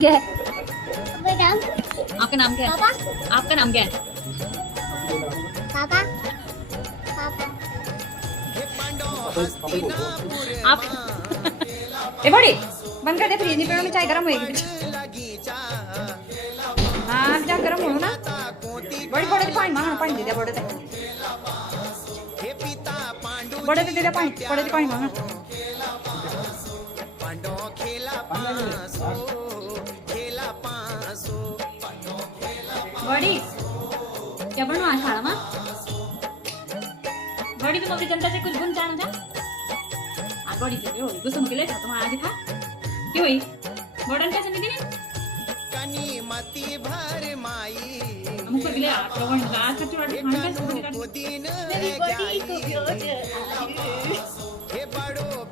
क्या है? बेटा आपका नाम क्या है? पापा आपका नाम क्या है? पापा पापा आप ए बड़ी बंद कर दे फ्रिज नहीं पे में चाय गर्म होएगी हाँ चाय गर्म हो ना बड़ी बड़े दे पानी मांगना पानी दे दे बड़े दे दे पानी बड़े दे पानी मांगना बड़ी क्या बनवा शाळा मा बड़ी तुम अपनी जनता से कुछ गुण जानो जा आ बड़ी से होई गुसम के ले था तुम आज खा क्यों होई बड़न कैसे नहीं दिने कनी मती भर माई हमको गिले आ प्रवन का कचरा खाने का दिन मेरी बड़ी को हे बड़ो